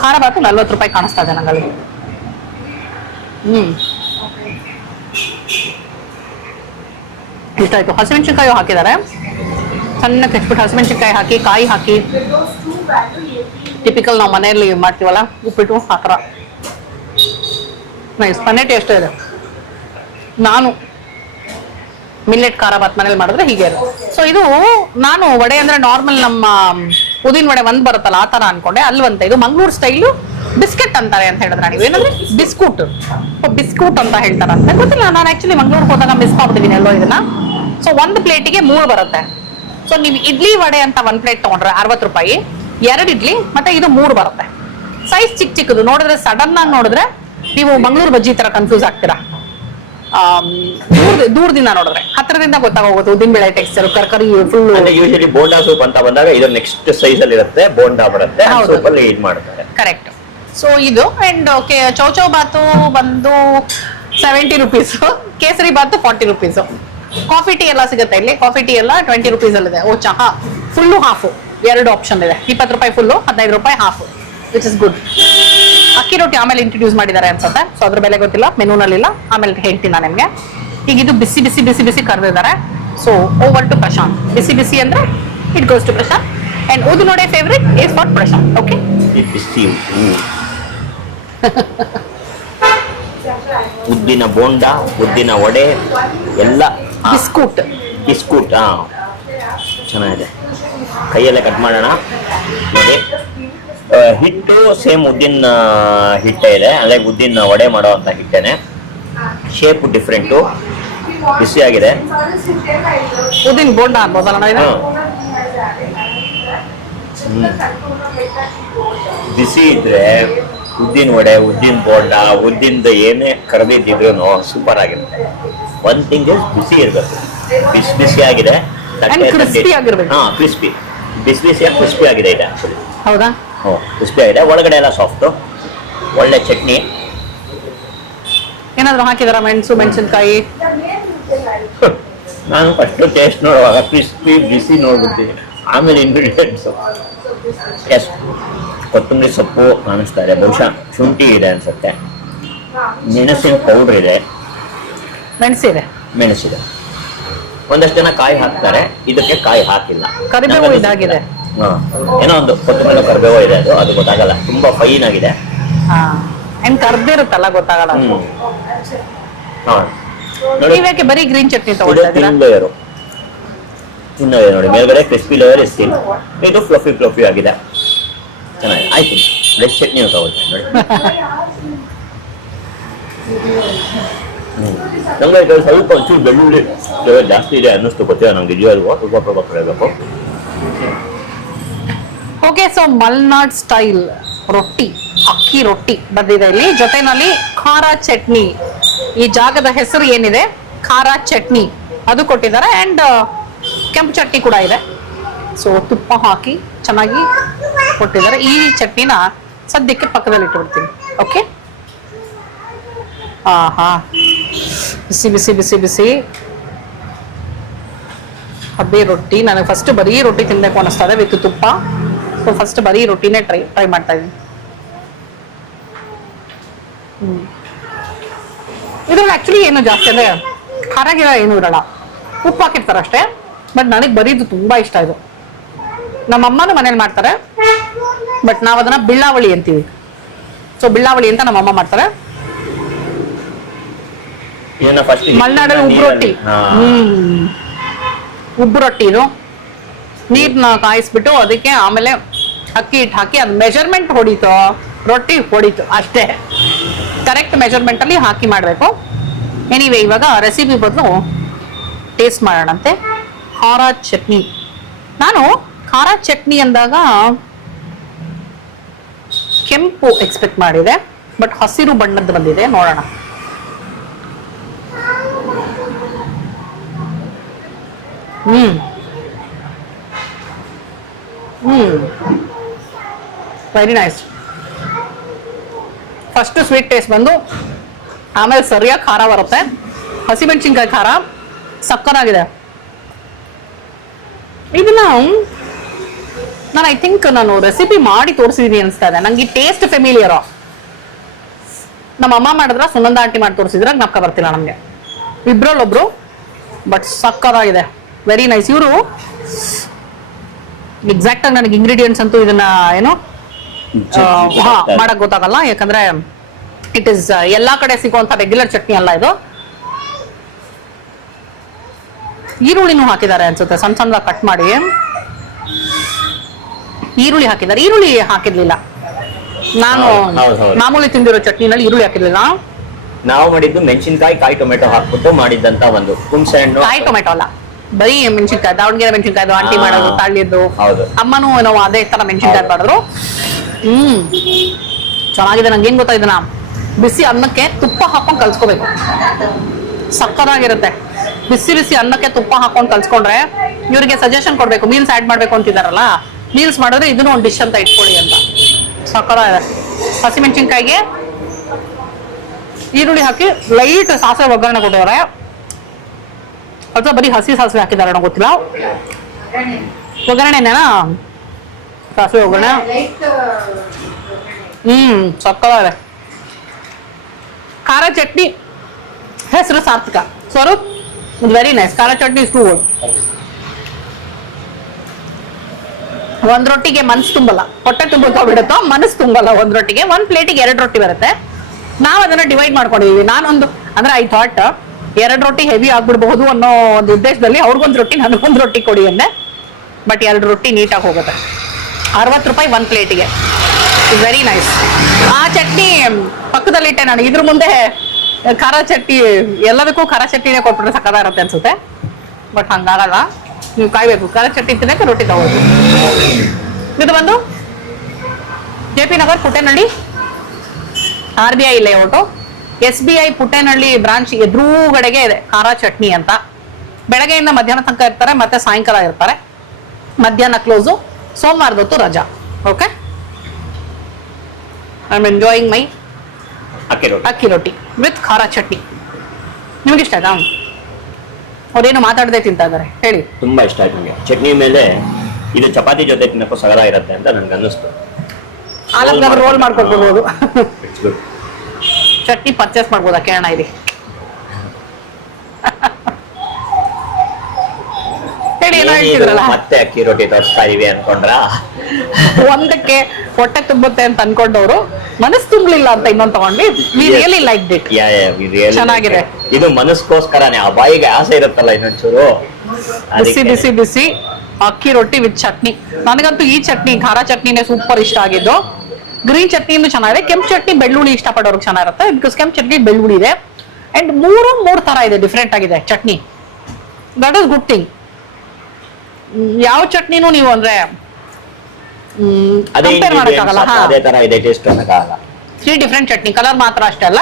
ಖಾರ ಬಾತು 40 ರೂಪಾಯಿ ಕಾಣಿಸ್ತಾ ಇದೆ ನಂಗಲ್ಲಿ. ಇಷ್ಟ ಆಯ್ತು. ಹಸಿಮೆಣಸಿನ್ಕಾಯಿ ಹಾಕಿದ್ದಾರೆ, ಸಣ್ಣ ಕೆಚ್ಬಿಟ್ಟು ಹಸಿಮೆಣಸಿನ್ಕಾಯಿ ಹಾಕಿ, ಕಾಯಿ ಹಾಕಿ, ಟಿಪಿಕಲ್ ನಾವು ಮನೆಯಲ್ಲಿ ಮಾಡ್ತೀವಲ್ಲ ಉಪ್ಪಿಟ್ಟು ಆ ಥರ. ನೈಸ್, ಪನ್ನೆ ಟೇಸ್ಟ್ ಇದೆ. ನಾನು ಮಿಲ್ಲೆಟ್ ಖಾರ ಬಾತ್ ಮನೇಲಿ ಮಾಡಿದ್ರೆ ಹೀಗೆ ಇದೆ. ಸೊ ಇದು ನಾನು ವಡೆ ಅಂದ್ರೆ ನಾರ್ಮಲ್ ನಮ್ಮ ಉದಿನ ವಡೆ ಒಂದ್ ಬರುತ್ತಲ್ಲ ಆ ತರ ಅನ್ಕೊಂಡೆ, ಅಲ್ವಂತ. ಇದು ಮಂಗ್ಳೂರ್ ಸ್ಟೈಲು ಬಿಸ್ಕೆಟ್ ಅಂತಾರೆ ಅಂತ ಹೇಳಿದ್ರೆ, ನೀವು ಏನಂದ್ರೆ ಬಿಸ್ಕೂಟ್ ಅಂತ ಹೇಳ್ತಾರಂತೆ, ಗೊತ್ತಿಲ್ಲ. ನಾನು ಆಕ್ಚುಲಿ ಮಂಗ್ಳೂರ್ಗೆ ಹೋದಾಗ ಮಿಸ್ ಮಾಡ್ಬಿಟ್ಟಿದ್ದೀನಿ ಎಲ್ಲೋ ಇದನ್ನ. ಸೊ 1 ಪ್ಲೇಟಿಗೆ 3 ಬರುತ್ತೆ. ಸೊ ನೀವು ಇಡ್ಲಿ ವಡೆ ಅಂತ 1 ಪ್ಲೇಟ್ ತಗೊಂಡ್ರೆ 60 ರೂಪಾಯಿ, 2 ಇಡ್ಲಿ ಮತ್ತೆ ಇದು 3 ಬರುತ್ತೆ. ಸೈಜ್ ಚಿಕ್ಕದು. ನೋಡಿದ್ರೆ ಸಡನ್ ಆಗಿ ನೋಡಿದ್ರೆ ನೀವು ಮಂಗ್ಳೂರ್ ಬಜ್ಜಿ ತರ ಕನ್ಫ್ಯೂಸ್ ಆಗ್ತೀರಾ. ದೂರದಿಂದ ನೋಡಿದ್ರೆ, ಹತ್ರದಿಂದ ಗೊತ್ತಾಗೋಗುತ್ತೆ ಉದ್ದಿನ ಬೇಳೆ ಟೆಕ್ಸ್ಚರ್, ಕರ್ಕರಿ ಫುಲ್. ಯೂಶಲಿ ಬೋಂಡಾ ಸೂಪ್ ಅಂತ ಬಂದಾಗ ಇದು ನೆಕ್ಸ್ಟ್ ಸೈಜ್ ಅಲ್ಲಿ ಇರುತ್ತೆ, ಬೋಂಡಾ ಬರುತ್ತೆ, ಸೂಪ್ ಅಲ್ಲಿ ಈಟ್ ಮಾಡ್ತಾರೆ. ಕರೆಕ್ಟ್. ಸೊ ಇದು ಅಂಡ್ ಓಕೆ. ಚೌಚೌ ಬಾತು ಬಂದು 70 rupees, kesari bath 40 rupees. Coffee tea ಎಲ್ಲ ಸಿಗುತ್ತೆ ಇಲ್ಲಿ. ಕಾಫಿ ಟೀ ಎಲ್ಲ 20 ರುಪೀಸ್ ಅಲ್ಲಿದೆ. ಓ ಚಹಾ ಫುಲ್ಲು ಹಾಫು, 2 ಆಪ್ಷನ್ ಇದೆ. 20 ರೂಪಾಯಿ ಫುಲ್ಲು, 15 ರೂಪಾಯಿ ಹಾಫು. Which is good. ಅಕ್ಕಿ ರೊಟ್ಟಿ ಆಮೇಲೆ ಇಂಟ್ರೊಡ್ಯೂಸ್ ಮಾಡಿದ್ದಾರೆ ಅನ್ಸುತ್ತೆ, ಸೊ ಅದ್ರ ಬೆಲೆ ಗೊತ್ತಿಲ್ಲ, ಮೆನೂನಲ್ಲಿಲ್ಲ, ಆಮೇಲೆ ಹೇಳ್ತೀನಿ ನಾನು ನಿಮ್ಗೆ. ಈಗ ಇದು ಬಿಸಿ ಬಿಸಿ ಬಿಸಿ ಬಿಸಿ ಕರೆದಿದ್ದಾರೆ. So over to Prashanth. ಬಿಸಿ ಬಿಸಿ ಅಂದ್ರೆ it goes to Prashanth and ಉದ್ದಿನವಡೆ favourite is for Prashanth. Okay, ಬಿಸಿ ಉದ್ದಿನ ಬೋಂಡ, ಉದ್ದಿನ ವಡೆ ಎಲ್ಲ, ಬಿಸ್ಕೂಟ್ ಬಿಸ್ಕೂಟ್ ಚೆನ್ನಾಗಿದೆ. ಕೈಯಲ್ಲೇ ಕಟ್ ಮಾಡೋಣ ನೋಡಿ. ಹಿಟ್ಟು ಸೇಮ್ ಉದ್ದಿನ ಹಿಟ್ಟೇ ಇದೆ, ಅಂದ್ರೆ ಉದ್ದಿನ ವಡೆ ಮಾಡೋ ಅಂತ ಹಿಟ್ಟೇನೆ, ಶೇಪ್ ಡಿಫ್ರೆಂಟು, ಬಿಸಿಯಾಗಿದೆ. ಉದ್ದಿನ ಬೋಂಡ ಅನ್ಬೋದಲ್ಲ ಇದು? ಬಿಸಿ ಇದ್ರೆ ಉದ್ದಿನ ವಡೆ, ಉದ್ದಿನ ಬೋಂಡ, ಉದ್ದಿನದ ಏನೇ ಕರೆದಿದ್ರು ಸೂಪರ್ ಆಗಿರುತ್ತೆ. ಒನ್ ಥಿಂಗ್ ಇಸ್ ಬಿಸಿ ಇರಬೇಕು, ಬಿಸಿ ಬಿಸಿ ಆಗಿದೆ, ಕ್ರಿಸ್ಪಿ ಆಗಿರ್ಬೇಕು. ಕ್ರಿಸ್ಪಿ, ಬಿಸಿ ಬಿಸಿಯಾಗಿ ಕ್ರಿಸ್ಪಿ ಆಗಿದೆ ಇದೆ ಆಕ್ಚುಲಿ. ಹೌದಾ? ಕ್ರಿಸ್ಪಿ ಆಗಿದೆ, ಒಳಗಡೆ ಎಲ್ಲ ಸಾಫ್ಟು, ಒಳ್ಳೆ ಚಟ್ನಿ. ಏನಾದ್ರು ಹಾಕಿದಾರ? ಮೆಣಸು, ಮೆಣಸಿನ್ಕಾಯಿ? ನಾನು ಫಸ್ಟ್ ಟೇಸ್ಟ್ ನೋಡುವಾಗ ಕ್ರಿಸ್ಪಿ ಬಿಸಿ ನೋಡ್ಬಿಡ್ತೀನಿ, ಆಮೇಲೆ ಇಂಗ್ರೀಡಿಯೆಂಟ್ಸು. ಎಸ್, ಕೊತ್ತಂಬರಿ ಸೊಪ್ಪು ಕಾಣಿಸ್ತಾ ಇದೆ, ಬಹುಶಃ ಶುಂಠಿ ಇದೆ ಅನ್ಸುತ್ತೆ, ಮೆಣಸಿನ ಪೌಡ್ರ್ ಇದೆ, ಮೆಣಸಿದೆ, ಮೆಣಸಿದೆ. ಒಂದಷ್ಟು ಜನ ಕಾಯಿ ಹಾಕ್ತಾರೆ, ಇದಕ್ಕೆ ಕಾಯಿ ಹಾಕಿಲ್ಲ. ಕರಿಬೇವು ಇದಾಗಿದೆ. ಏನೋ ಒಂದು ಕೊತ್ತಂಬರಿ ಕರಿಬೇವು ಇದೆ, ಅದು ಗೊತ್ತಾಗಲ್ಲ, ತುಂಬಾ ಫೈನ್ ಆಗಿದೆ. ಅಂಡ್ ಕರ್ದಿರುತ್ತಲ್ಲ, ಗೊತ್ತಾಗಲ್ಲ. ನೀವ್ಯಾಕೆ ಬರೀ ಗ್ರೀನ್ ಚಟ್ನಿ ತಗೊಳ್ತಾ ಇದ್ದೀರಾ? ಲೇಯರು ಇನ್ನೊಂದು ನೋಡಿ, ಮೇಲ್ಗಡೆ ಕ್ರಿಸ್ಪಿ ಲೇಯರ್ ಇಸ್ ತಿನ್, ಇದು ಫ್ಲಫಿ ಫ್ಲಫಿ ಆಗಿದೆ, ಚೆನ್ನಾಗಿದೆ. ಆಯ್ತು, ರೆಡ್ ಚಟ್ನಿ ತಗೊಳ್ತೇನೆ ನೋಡಿ. ನಂಗೆ ಇದು ಸ್ವಲ್ಪ ಒಂಚೂರು ಬೆಳ್ಳುಳ್ಳಿ ಜಾಸ್ತಿ ಇದೆ ಅನ್ನಿಸ್ತು, ಗೊತ್ತಿಲ್ಲ ನಂಗೆ, ಇದೆಯೋ ಅಲ್ವೋ ಸ್ವಲ್ಪ ಕಳಿಬೇಕು. ಓಕೆ, ಸೊ ಮಲ್ನಾಡ್ ಸ್ಟೈಲ್ ರೊಟ್ಟಿ, ಅಕ್ಕಿ ರೊಟ್ಟಿ ಬಂದಿದೆ ಇಲ್ಲಿ, ಜೊತೆನಲ್ಲಿ ಖಾರ ಚಟ್ನಿ. ಈ ಜಾಗದ ಹೆಸರು ಏನಿದೆ, ಖಾರ ಚಟ್ನಿ, ಅದು ಕೊಟ್ಟಿದ್ದಾರೆ. ಅಂಡ್ ಕೆಂಪು ಚಟ್ನಿ ಕೂಡ ಇದೆ. ಸೊ ತುಪ್ಪ ಹಾಕಿ ಚೆನ್ನಾಗಿ ಕೊಟ್ಟಿದ್ದಾರೆ. ಈ ಚಟ್ನಿನ ಸದ್ಯಕ್ಕೆ ಪಕ್ಕದಲ್ಲಿ ಇಟ್ಬಿಡ್ತೀನಿ. ಓಕೆ, ಹಾ, ಬಿಸಿ ಬಿಸಿ ಬಿಸಿ ಬಿಸಿ ಅದೇ ರೊಟ್ಟಿ. ನನಗೆ ಫಸ್ಟ್ ಬರೀ ರೊಟ್ಟಿ ತಿನ್ಬೇಕು ಅನಿಸ್ತಾ ಇದೆ ವಿತ್ ತುಪ್ಪ. ಸೊ ಫಸ್ಟ್ ಬರೀ ರೊಟ್ಟಿನೇ ಟ್ರೈ ಮಾಡ್ತಾ ಇದ್ದೀನಿ. ಇದ್ರಲ್ಲಿ ಆಕ್ಚುಲಿ ಏನು ಜಾಸ್ತಿ ಅಂದ್ರೆ ಖಾರ ಗಿರ ಏನು ಇರಲ್ಲ, ಉಪ್ಪು ಹಾಕಿರ್ತಾರೆ ಅಷ್ಟೇ. ಬಟ್ ನನಗೆ ಬರೀದು ತುಂಬಾ ಇಷ್ಟ ಇದು. ನಮ್ಮ ಅಮ್ಮನೂ ಮನೇಲಿ ಮಾಡ್ತಾರೆ, ಬಟ್ ನಾವು ಅದನ್ನ ಬಿಳ್ಳಾವಳಿ ಅಂತೀವಿ. ಸೊ ಬಿಳ್ಳಾವಳಿ ಅಂತ ನಮ್ಮ ಅಮ್ಮ ಮಾಡ್ತಾರೆ. ಮಲೆನಾಡಲ್ಲಿ ಉಬ್ಬು ರೊಟ್ಟಿ, ಉಬ್ಬು ರೊಟ್ಟಿ ಇದು. ನೀರ್ನ ಕಾಯಿಸ್ಬಿಟ್ಟು ಅದಕ್ಕೆ ಆಮೇಲೆ ಅಕ್ಕಿ ಹಿಟ್ಟು ಹಾಕಿ, ಅದು ಮೆಜರ್ಮೆಂಟ್ ಹೊಡಿತು, ರೊಟ್ಟಿ ಹೊಡಿತು ಅಷ್ಟೇ. ಕರೆಕ್ಟ್ ಮೆಜರ್ಮೆಂಟ್ ಅಲ್ಲಿ ಹಾಕಿ ಮಾಡಬೇಕು. ಎನಿವೇ, ಇವಾಗ ರೆಸಿಪಿ ಬದಲು ಟೇಸ್ಟ್ ಮಾಡೋಣಂತೆ. ಖಾರ ಚಟ್ನಿ. ನಾನು ಖಾರ ಚಟ್ನಿ ಅಂದಾಗ ಕೆಂಪು ಎಕ್ಸ್ಪೆಕ್ಟ್ ಮಾಡಿದೆ, ಬಟ್ ಹಸಿರು ಬಣ್ಣದ್ದು ಬಂದಿದೆ. ನೋಡೋಣ. Very nice. First sweet taste ಬಂದು, ಆಮೇಲೆ ಸರಿಯಾಗಿ ಖಾರ ಬರುತ್ತೆ. ಹಸಿಮೆಣಸಿನ್ಕಾಯಿ ಖಾರ ಸಕ್ಕತ್ತಾಗಿದೆ. ಇದನ್ನ ನಾನು ಐ ಥಿಂಕ್ ನಾನು ರೆಸಿಪಿ ಮಾಡಿ ತೋರಿಸಿದೀನಿ ಅನಿಸ್ತಾ ಇದೆ ನಂಗೆ. Taste familiar. ನಮ್ಮ ಅಮ್ಮ ಮಾಡಿದ್ರ, ಸುನಂದ ಆಂಟಿ ಮಾಡಿ ತೋರಿಸಿದ್ರ ಜ್ಞಾಪಕ ಬರ್ತಿಲ್ಲ ನಮ್ಗೆ. ಇಬ್ರಲ್ಲೊಬ್ರು, ಬಟ್ ಸಕ್ಕತ್ತಾಗಿದೆ. Very nice. ಇವರು ಎಕ್ಸಾಕ್ಟ್ ಆಗಿ ನನಗೆ ಇಂಗ್ರೀಡಿಯೆಂಟ್ಸ್ ಅಂತೂ ಇದನ್ನ ಏನು ಮಾಡಕ್ ಗೊತ್ತಾಗಲ್ಲ, ಯಾಕಂದ್ರೆ ಇಟ್ ಇಸ್ ಎಲ್ಲಾ ಕಡೆ ಸಿಗುವಂತ ರೆಗ್ಯುಲರ್ ಚಟ್ನಿ ಅಲ್ಲ ಇದು. ಈರುಳ್ಳಿನೂ ಹಾಕಿದ್ದಾರೆ ಅನ್ಸುತ್ತೆ, ಸಣ್ಣ ಸಣ್ಣದಾಗಿ ಕಟ್ ಮಾಡಿ ಈರುಳ್ಳಿ ಹಾಕಿದ್ದಾರೆ. ಈರುಳ್ಳಿ ಹಾಕಿರ್ಲಿಲ್ಲ ನಾನು, ಮಾಮೂಲಿ ತಿಂದಿರೋ ಚಟ್ನಿನಲ್ಲಿ ಈರುಳ್ಳಿ ಹಾಕಿರ್ಲಿಲ್ಲ. ನಾವು ಮಾಡಿದ್ದು ಮೆಣಸಿನಕಾಯಿ, ಕಾಯಿ ಟೊಮೆಟೊ ಹಾಕ್ಬಿಟ್ಟು ಮಾಡಿದ್ದಂತ ಒಂದು ಹುಣಸೆ ಹಣ್ಣು. ಕಾಯಿ ಟೊಮೆಟೊ ಅಲ್ಲ, ಬರೀ ಮೆಣಸಿನ್ಕಾಯಿ, ದಾವಣಗೆರೆ ಮೆಣಸಿನ್ಕಾಯಿ ಆಂಟಿ ಮಾಡೋದು, ತಾಳಿದ್ದು. ಅಮ್ಮನೂ ನಾವು ಅದೇ ತರ ಮೆಣಸಿನ್ಕಾಯಿ ಮಾಡಿದ್ರು. ಚೆನ್ನಾಗಿದೆ. ನಂಗೆ ಏನ್ ಗೊತ್ತಾ, ಇದನ್ನ ಬಿಸಿ ಅನ್ನಕ್ಕೆ ತುಪ್ಪ ಹಾಕೊಂಡು ಕಲ್ಸ್ಕೋಬೇಕು, ಸಕ್ಕತ್ತಾಗಿರುತ್ತೆ. ಬಿಸಿ ಬಿಸಿ ಅನ್ನಕ್ಕೆ ತುಪ್ಪ ಹಾಕೊಂಡು ಕಲ್ಸ್ಕೊಂಡ್ರೆ, ಇವ್ರಿಗೆ ಸಜೆಷನ್ ಕೊಡ್ಬೇಕು, ಮೀಲ್ಸ್ ಆಡ್ ಮಾಡ್ಬೇಕು ಅಂತಿದಾರಲ್ಲ, ಮೀಲ್ಸ್ ಮಾಡಿದ್ರೆ ಇದನ್ನು ಒಂದು ಡಿಶ್ ಅಂತ ಇಟ್ಕೊಳ್ಳಿ ಅಂತ. ಸಕ್ಕತ್ತಾಗಿದೆ. ಹಸಿಮೆಣಸಿನ್ಕಾಯಿಗೆ ಈರುಳ್ಳಿ ಹಾಕಿ ಲೈಟ್ ಸಾಸಿವೆ ಒಗ್ಗರಣೆ ಕೊಟ್ಟಿದ್ದಾರೆ. ಅಥವಾ ಬರೀ ಹಸಿ ಸಾಸಿವೆ ಹಾಕಿದಾರೆ ಅನ್ನೋ ಗೊತ್ತಿಲ್ಲ. ಒಗ್ಗರಣೆನೇನಾ? ಸಾಸಿವೆ ಒಗ್ಗರಣೆ ಸಕ್ಕದಾರೆ. ಖಾರ ಚಟ್ನಿ ಹೆಸರು ಸಾರ್ಥಕ. Swaroop very nice. ಖಾರ ಚಟ್ನಿ ಇಸ್ ಟು ಗುಡ್. ಒಂದ್ ರೊಟ್ಟಿಗೆ ಮನ್ಸು ತುಂಬಲ್ಲ, ಹೊಟ್ಟೆ ತುಂಬಿಡ್ತೋ ಮನಸ್ಸು ತುಂಬಲ್ಲ. ಒಂದ್ ರೊಟ್ಟಿಗೆ, ಒಂದ್ ಪ್ಲೇಟಿಗೆ 2 ರೊಟ್ಟಿ ಬರುತ್ತೆ. ನಾವ್ ಅದನ್ನ ಡಿವೈಡ್ ಮಾಡ್ಕೊಂಡಿದೀವಿ. ನಾನೊಂದು ಅಂದ್ರೆ ಐ ಥಾಟ್ 2 ರೊಟ್ಟಿ ಹೆವಿ ಆಗ್ಬಿಡ್ಬಹುದು ಅನ್ನೋ ಒಂದು ಉದ್ದೇಶದಲ್ಲಿ ಅವ್ರಿಗೊಂದು ರೊಟ್ಟಿ ನನಗೊಂದು ರೊಟ್ಟಿ ಕೊಡಿ ಅಂದೆ. ಬಟ್ 2 ರೊಟ್ಟಿ ನೀಟಾಗಿ ಹೋಗುತ್ತೆ. 60 ರೂಪಾಯಿ 1 ಪ್ಲೇಟಿಗೆ. Very nice. ಆ ಚಟ್ನಿ ಪಕ್ಕದಲ್ಲಿಟ್ಟೆ ನಾನು. ಇದ್ರ ಮುಂದೆ ಖಾರ ಚಟ್ನಿ, ಎಲ್ಲದಕ್ಕೂ ಖಾರ ಚಟ್ನಿನೇ ಕೊಟ್ಬಿಟ್ರೆ ಸಕ್ಕದಾಗಿರುತ್ತೆ ಅನ್ಸುತ್ತೆ. ಬಟ್ ಹಂಗಾಗಲ್ಲ, ನೀವು ಕಾಯ್ಬೇಕು. ಖಾರ ಚಟ್ನಿ ತಿನ್ನಕ್ಕೆ ರೊಟ್ಟಿ ತಗೋದು. ಇದು ಬಂದು JP Nagar Puttenahalli RBI layout. SBI Puttenahalli branch ಎದುರುಗಡೆಗೆ ಇದೆ ಖಾರ ಚಟ್ನಿ ಅಂತ. ಬೆಳಗ್ಗೆಯಿಂದ ಮಧ್ಯಾಹ್ನ ತನಕ ಇರ್ತಾರೆ, ಮತ್ತೆ ಸಾಯಂಕಾಲ ಇರ್ತಾರೆ. ಮಧ್ಯಾಹ್ನ ಕ್ಲೋಸು, ಸೋಮವಾರದೊತ್ತು ರಜಾ. ಓಕೆ, ಐ ಆಮ್ ಎಂಜಾಯಿಂಗ್ ಮೈ ಅಕ್ಕಿ ರೊಟ್ಟಿ ವಿತ್ ಖಾರ ಚಟ್ನಿ. ನಿಮ್ಗೆ ಇಷ್ಟ ಆಯ್ತಾ? ಅವ್ರೇನು ಮಾತಾಡದೆ ತಿಂತಾ ಇದಾರೆ, ಹೇಳಿ. ತುಂಬಾ ಇಷ್ಟ ಆಯ್ತು ನನಗೆ. ಚಟ್ನಿ ಮೇಲೆ ಇದು ಚಪಾತಿ ಜೊತೆ ತಿನ್ನಕ್ಕೂ ಸಗದಾಗಿರುತ್ತೆ ಅಂತ ನನ್ಗೆ ಅನ್ನಿಸ್ತು. ರೋಲ್ ಮಾಡ್ಕೊಳ್ಬಹುದು. It's good. ಚಟ್ನಿ ಪರ್ಚೇಸ್ ಮಾಡ್ಬೋದಾ ಕೇಳೋಣ ಇಲ್ಲಿ. ಹೇಳಿ, ಏನೋ ಹೇಳ್ತಿದ್ರಲ್ಲ. ಮತ್ತೆ ಅಕ್ಕಿ ರೊಟ್ಟಿ ತೋರಿಸ್ತಾ ಇದೀವಿ ಅನ್ಕೊಂಡ್ರ? ಒಂದಕ್ಕೆ ಹೊಟ್ಟೆ ತುಂಬುತ್ತೆ ಅಂತ ಅನ್ಕೊಂಡವ್ರು ಮನಸ್ಸು ತುಂಬಲಿಲ್ಲ ಅಂತ ಇನ್ನೊಂದು ತಗೊಂಡ್ವಿ. We really like it. ಚೆನ್ನಾಗಿದೆ. ಇದು ಮನಸ್ಕೋಸ್ಕರನೇ. ಆ ಬಾಯಿಗೆ ಆಸೆ ಇರುತ್ತಲ್ಲ ಇನ್ನೊಂಚೂರು. ಬಿಸಿ ಬಿಸಿ ಬಿಸಿ ಅಕ್ಕಿ ರೊಟ್ಟಿ ವಿತ್ ಚಟ್ನಿ. ನನಗಂತೂ ಈ ಚಟ್ನಿ, ಖಾರ ಚಟ್ನಿನೇ ಸೂಪರ್ ಇಷ್ಟ ಆಗಿದ್ದು. ಗ್ರೀನ್ ಚಟ್ನಿನೂ ಚೆನ್ನಾಗಿದೆ. ಕೆಂಪು ಚಟ್ನಿ ಬೆಳ್ಳುಳ್ಳಿ ಇಷ್ಟಪಡೋರ್ಗೆ ಚೆನ್ನಾಗಿರುತ್ತೆ, ಬಿಕಾಸ್ ಕೆಂಪು ಚಟ್ನಿ ಬೆಳ್ಳುಳ್ಳಿ ಇದೆ. ಅಂಡ್ ಮೂರು ತರ ಇದೆ, ಡಿಫ್ರೆಂಟ್ ಆಗಿದೆ chutney. That is good thing. ಯಾವ ಚಟ್ನಿನೂ ನೀವು ಅಂದ್ರೆ ಕಂಪೇರ್ ಮಾಡಕ್ಕಾಗಲ್ಲ. ಅದೇ ತರ ಇದೆ, ಟೇಸ್ಟ್ ಅನ್ನಕ್ಕಾಗಲ್ಲ. 3 ಡಿಫ್ರೆಂಟ್ ಚಟ್ನಿ. ಕಲರ್ ಮಾತ್ರ ಅಷ್ಟೇ ಅಲ್ಲ,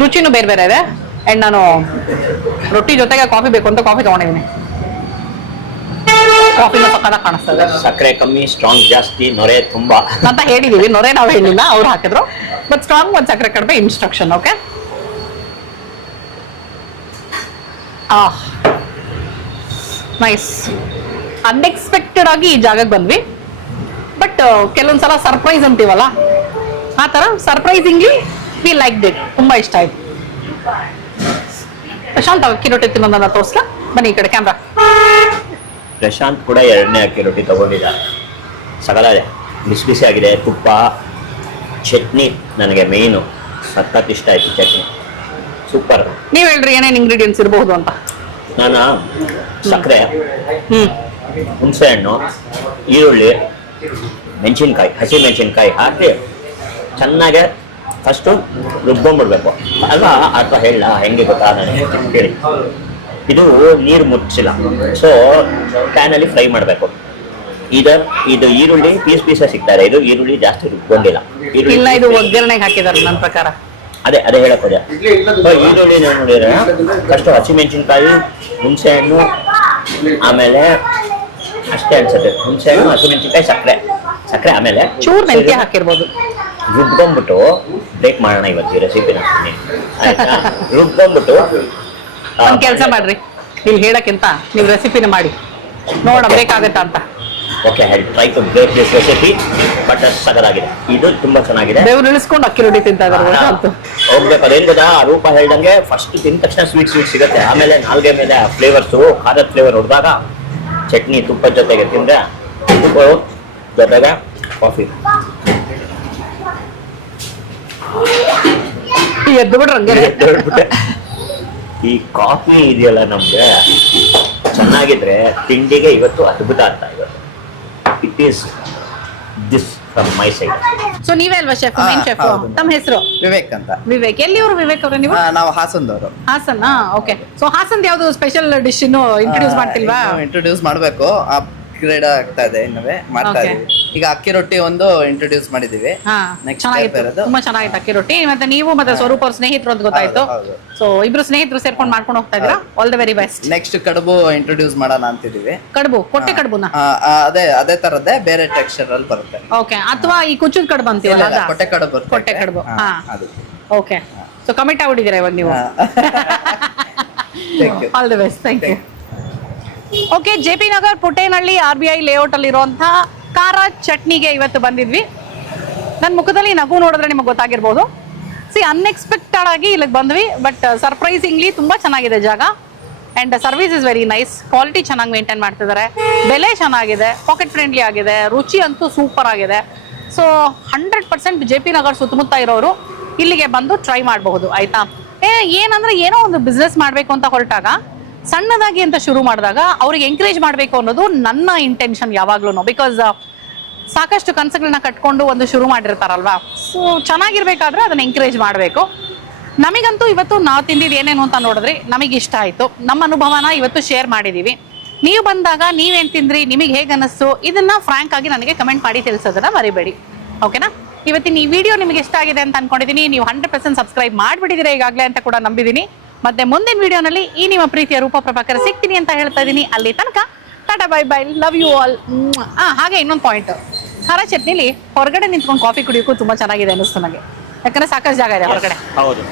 ರುಚಿನೂ ಬೇರೆ ಬೇರೆ ಇದೆ. ಅಂಡ್ ನಾನು ರೊಟ್ಟಿ ಜೊತೆಗೆ ಕಾಫಿ ಬೇಕು ಅಂತ ಕಾಫಿ ತಗೊಂಡಿದ್ದೀನಿ. ಕಾಫಿನ ಸಕ್ಕತ್ತಾಗಿ ಕಾಣಿಸ್ತದೆ. ಸಕ್ಕರೆ ಕಮ್ಮಿ, ಸ್ಟ್ರಾಂಗ್ ಜಾಸ್ತಿ, ನೊರೆ ತುಂಬಾ ಅಂತ ಹೇಳಿದೀವಿ. ನೊರೆ ನಾವು ಹೇಳಿಲ್ಲ, ಅವ್ರು ಹಾಕಿದ್ರು. ಬಟ್ ಸ್ಟ್ರಾಂಗ್ ಮತ್ತು ಸಕ್ಕರೆ ಕಡಿಮೆ ಇನ್ಸ್ಟ್ರಕ್ಷನ್. Okay, nice. ಅನ್ಎಕ್ಸ್ಪೆಕ್ಟೆಡ್ ಆಗಿ ಈ ಜಾಗಕ್ಕೆ ಬಂದ್ವಿ. ಬಟ್ ಕೆಲವೊಂದ್ಸಲ ಸರ್ಪ್ರೈಸ್ ಅಂತೀವಲ್ಲ, ಆ ಥರ ಸರ್ಪ್ರೈಸಿಂಗ್ಲಿ ವಿ ಲೈಕ್ ಇಟ್. ತುಂಬಾ ಇಷ್ಟ ಆಯ್ತು. ಪ್ರಶಾಂತ್ ಅಕ್ಕಿ ರೊಟ್ಟಿ ತಿನ್ನೋದನ್ನ ತೋರಿಸ್ಲಾ? ಬನ್ನಿ ಈ ಕಡೆ ಕ್ಯಾಮ್ರಾ. ಪ್ರಶಾಂತ್ ಕೂಡ 2ನೇ ಅಕ್ಕಿ ರೊಟ್ಟಿ ತಗೊಂಡಿದ್ದಾರೆ. ಸಗಲಾದೆ, ಬಿಸಿ ಬಿಸಿ ಆಗಿದೆ. ತುಪ್ಪ, ಚಟ್ನಿ ನನಗೆ ಮೇಯ್ನು ಸಖತ್ ಇಷ್ಟ ಆಯ್ತು. ಚಟ್ನಿ ಸೂಪರ್. ನೀವ್ ಹೇಳ್ರಿ ಏನೇನು ಇಂಗ್ರೀಡಿಯೆಂಟ್ಸ್ ಇರಬಹುದು ಅಂತ. ನಾನು ಸಕ್ಕರೆ, ಹುಣಸೆ ಹಣ್ಣು, ಈರುಳ್ಳಿ, ಮೆಣಸಿನ್ಕಾಯಿ, ಹಸಿ ಮೆಣಸಿನ್ಕಾಯಿ ಹಾಕಿ ಚೆನ್ನಾಗೆ ಫಸ್ಟು ರುಬ್ಕೊಂಡ್ಬಿಡ್ಬೇಕು ಅಲ್ವಾ? ಅಥವಾ ಹೇಳ ಹೆಂಗೆ ಗೊತ್ತಾ ನನಗೆ ಹೇಳಿ. ಇದು ನೀರು ಮುಚ್ಚಿಲ್ಲ, ಸೊ ಪ್ಯಾನಲ್ಲಿ ಫ್ರೈ ಮಾಡಬೇಕು. ಇದು ಈರುಳ್ಳಿ ಪೀಸೇ ಸಿಗ್ತಾರೆ. ಇದು ಈರುಳ್ಳಿ ಜಾಸ್ತಿ ರುಬ್ಕೊಂಡಿಲ್ಲ. ಇಲ್ಲ, ಇದು ಒಗ್ಗರಣೆಗೆ ಹಾಕಿದಾರೆ ನನ್ನ ಪ್ರಕಾರ. ಅದೇ ಹೇಳಕ್ ಹೋದೆ. ಈರುಳ್ಳಿ ನೋಡಿದ್ರೆ ಫಸ್ಟ್ ಹಸಿಮೆಣಸಿನ್ಕಾಯಿ, ಹುಣಸೆ ಹಣ್ಣು, ಆಮೇಲೆ ಅಷ್ಟೇ ಅನ್ಸುತ್ತೆ. ಹುಣಸೆ ಹಣ್ಣು, ಹಸಿಮೆಣಸಿನ್ಕಾಯಿ, ಸಕ್ಕರೆ ಆಮೇಲೆ ಚೂರ್ ಮೆಂತ್ಯ ಹಾಕಿರ್ಬೋದು. ರುಬ್ಕೊಂಡ್ಬಿಟ್ಟು ಬ್ರೇಕ್ ಮಾಡೋಣ ಇವತ್ತು ಈ ರೆಸಿಪಿನ. ಆಯ್ತಾ? ರುಬ್ಕೊಂಡ್ಬಿಟ್ಟು ಒಂದ್ ಕೆಲಸ ಮಾಡ್ರಿ, ಇಲ್ಲಿ ಹೇಳಕ್ಕಿಂತ ನೀವು ರೆಸಿಪಿನ ಮಾಡಿ ನೋಡ ಬೇಕಾಗತ್ತಾ ಅಂತ. Okay, I try to break this recipe. But ಸಗದಾಗಿದೆ, ಇದು ತುಂಬಾ ಚೆನ್ನಾಗಿದೆ. ಬೆವರು ಇಳಿಸ್ಕೊಂಡು ಅಕ್ಕಿ ರೊಟ್ಟಿ ತಿಂತಾ ಇದ್ದಾರೆ ಅಂತ ಹೋಗ್ಬೇಕು. ಅದೇನ್ ಗೊತ್ತಾ, ರೂಪ ಹೇಳ್ದಂಗೆ ಫಸ್ಟ್ ತಿಂದ ತಕ್ಷಣ ಸ್ವೀಟ್ ಸಿಗುತ್ತೆ. ಆಮೇಲೆ ನಾಲ್ಗೆ ಮೇಲೆ ಫ್ಲೇವರ್ಸು, ಖಾರದ ಫ್ಲೇವರ್ ಹೊಡೆದಾಗ ಚಟ್ನಿ ತುಪ್ಪದ ಜೊತೆಗೆ ತಿಂದ್ರೆ, ತುಪ್ಪ ಜೊತೆಗೆ ಕಾಫಿ. ಎದ್ದು ಬಿಟ್ರೆ ಈ ಕಾಫಿ ಇದೆಯಲ್ಲ ನಮ್ಗೆ ಚೆನ್ನಾಗಿದ್ರೆ ತಿಂಡಿಗೆ ಇವತ್ತು ಅದ್ಭುತ ಅಂತ. ಇವತ್ತು it is this from my side. So ನೀವೇ ಅಲ್ವಾ ಶೆಫ್, ಮೇನ್ ಶೆಫ್? ತಮ್ಮ ಹೆಸರು? ವಿವೇಕ್ ಅಂತ. ವಿವೇಕ್. ಎಲ್ಲಿಯವರು ವಿವೇಕ್ ಅವರೇ ನೀವು? ನಾವು ಹಾಸನದವರು. ಹಾಸನ್. ಓಕೆ. ಸೊ ಹಾಸನ್ ಯಾವ್ದು ಸ್ಪೆಷಲ್ ಡಿಶ್ ಇನ್ನು ಇಂಟ್ರೊಡ್ಯೂಸ್ ಮಾಡ್ತಿಲ್ವಾ? ಇಂಟ್ರೊಡ್ಯೂಸ್ ಮಾಡ್ಬೇಕು, ಅಪ್ಗ್ರೇಡ್ ಆಗ್ತಾ ಇದೆ, ಇನ್ನವೇ ಮಾಡ್ತಾ ಇದೀವಿ. ಈಗ ಅಕ್ಕಿ ರೊಟ್ಟಿ ಒಂದು ಇಂಟ್ರೊಡ್ಯೂಸ್ ಮಾಡಿದೀವಿ. ಚೆನ್ನಾಗಿತ್ತು, ತುಂಬಾ ಚೆನ್ನಾಗಿತ್ತು ಅಕ್ಕಿ ರೊಟ್ಟಿ. ಮತ್ತೆ ನೀವು ಮತ್ತೆ ಸ್ವರೂಪ್ ಅವ್ರ ಸ್ನೇಹಿತರು ಅಂತ ಗೊತ್ತಾಯ್ತು. ಸೊ ಇಬ್ರು ಸ್ನೇಹಿತರು ಸೇರ್ಕೊಂಡು ಮಾಡ್ಕೊಂಡು ಹೋಗ್ತಾ ಇದ್ದೀರಾ. All the very best. Next ಕಡುಬು ಇಂಟ್ರೊಡ್ಯೂಸ್ ಮಾಡೋಣ ಅಂತಿದೀವಿ. ಕಡುಬು, ಕೊಟ್ಟೆ ಕಡುಬುನ? ಅದೇ ತರದ್ದೇ, ಬೇರೆ ಟೆಕ್ಸ್ಚರ್ ಅಲ್ಲಿ ಬರುತ್ತೆ. ಓಕೆ. ಅಥವಾ ಈ ಕುಚ್ಚದ ಕಡುಬು ಅಂತೀವಲ್ಲ, ಕೊಟ್ಟೆ ಕಡುಬು. ಕೊಟ್ಟೆ ಕಡುಬು. ಓಕೆ. ಸೊ ಕಮಿಟ್ ಆಗ್ಬಿಟ್ಟಿದ್ದೀರಾ ಇವಾಗ ನೀವು. All the best. Thank you. Okay, JP Nagar Puttenahalli RBI layout ಅಲ್ಲಿ ಇರುವಂತಹ ಖಾರ ಚಟ್ನಿಗೆ ಇವತ್ತು ಬಂದಿದ್ವಿ. ನನ್ನ ಮುಖದಲ್ಲಿ ನಗು ನೋಡಿದ್ರೆ ನಿಮಗೆ ಗೊತ್ತಾಗಿರ್ಬೋದು. ಅನ್ಎಕ್ಸ್ಪೆಕ್ಟೆಡ್ ಆಗಿ ಇಲ್ಲಿಗೆ ಬಂದ್ವಿ, ಬಟ್ ಸರ್ಪ್ರೈಸಿಂಗ್ಲಿ ತುಂಬಾ ಚೆನ್ನಾಗಿದೆ ಜಾಗ. And service is very nice, quality ಚೆನ್ನಾಗಿ ಮೇಂಟೈನ್ ಮಾಡ್ತಿದ್ದಾರೆ, ಬೆಲೆ ಚೆನ್ನಾಗಿದೆ, ಪಾಕೆಟ್ ಫ್ರೆಂಡ್ಲಿ ಆಗಿದೆ, ರುಚಿ ಅಂತೂ ಸೂಪರ್ ಆಗಿದೆ. ಸೊ 100% JP ನಗರ್ ಸುತ್ತಮುತ್ತ ಇರೋರು ಇಲ್ಲಿಗೆ ಬಂದು ಟ್ರೈ ಮಾಡಬಹುದು ಆಯ್ತಾ. ಏನಂದ್ರೆ ಏನೋ ಒಂದು ಬಿಸ್ನೆಸ್ ಮಾಡಬೇಕು ಅಂತ ಹೊರಟಾಗ ಸಣ್ಣದಾಗಿ ಅಂತ ಶುರು ಮಾಡಿದಾಗ ಅವ್ರಿಗೆ ಎಂಕರೇಜ್ ಮಾಡಬೇಕು ಅನ್ನೋದು ನನ್ನ ಇಂಟೆನ್ಷನ್ ಯಾವಾಗ್ಲೂ. ಬಿಕಾಸ್ ಸಾಕಷ್ಟು ಕನಸುಗಳನ್ನ ಕಟ್ಕೊಂಡು ಒಂದು ಶುರು ಮಾಡಿರ್ತಾರಲ್ವಾ, ಸೊ ಚೆನ್ನಾಗಿರ್ಬೇಕಾದ್ರೆ ಅದನ್ನ ಎಂಕರೇಜ್ ಮಾಡಬೇಕು. ನಮಗಂತೂ ಇವತ್ತು ನಾವು ತಿಂದಿದ್ದು ಏನೇನು ಅಂತ ನೋಡಿದ್ರಿ, ನಮಗೆ ಇಷ್ಟ ಆಯ್ತು, ನಮ್ಮ ಅನುಭವನ ಇವತ್ತು ಶೇರ್ ಮಾಡಿದೀವಿ. ನೀವು ಬಂದಾಗ ನೀವೇನ್ ತಿಂದ್ರಿ, ನಿಮಗೆ ಹೇಗೆ ಅನ್ನಿಸ್ತು, ಇದನ್ನ ಫ್ರಾಂಕ್ ಆಗಿ ನನಗೆ ಕಮೆಂಟ್ ಮಾಡಿ ತಿಳಿಸೋದನ್ನ ಮರಿಬೇಡಿ. ಓಕೆನಾ? ಇವತ್ತಿನ ಈ ವಿಡಿಯೋ ನಿಮಗೆ ಇಷ್ಟ ಆಗಿದೆ ಅಂತ ಅನ್ಕೊಂಡಿದ್ದೀನಿ. ನೀವು 100% ಸಬ್ಸ್ಕ್ರೈಬ್ ಮಾಡಿಬಿಟ್ಟಿದ್ದೀರಾ ಈಗಾಗಲೇ ಅಂತ ಕೂಡ ನಂಬಿದ್ದೀನಿ. ಮತ್ತೆ ಮುಂದಿನ ವಿಡಿಯೋನಲ್ಲಿ ಈ ನಿಮ್ಮ ಪ್ರೀತಿಯ ರೂಪ ಪ್ರಭಾಕರ್ ಸಿಗ್ತೀನಿ ಅಂತ ಹೇಳ್ತಾ ಇದ್ದೀನಿ. ಅಲ್ಲಿ ತನಕ tata bye bye, love you all. ಹಾಗೆ ಇನ್ನೊಂದು ಪಾಯಿಂಟ್, ಖಾರ ಚಟ್ನಿಲಿ ಹೊರಗಡೆ ನಿಂತ್ಕೊಂಡು ಕಾಫಿ ಕುಡಿಯೋಕ್ಕೂ ತುಂಬಾ ಚೆನ್ನಾಗಿದೆ ಅನ್ನಿಸ್ತು ನನಗೆ, ಯಾಕಂದ್ರೆ ಸಾಕಷ್ಟು ಜಾಗ ಇದೆ ಹೊರಗಡೆ. ಹೌದು.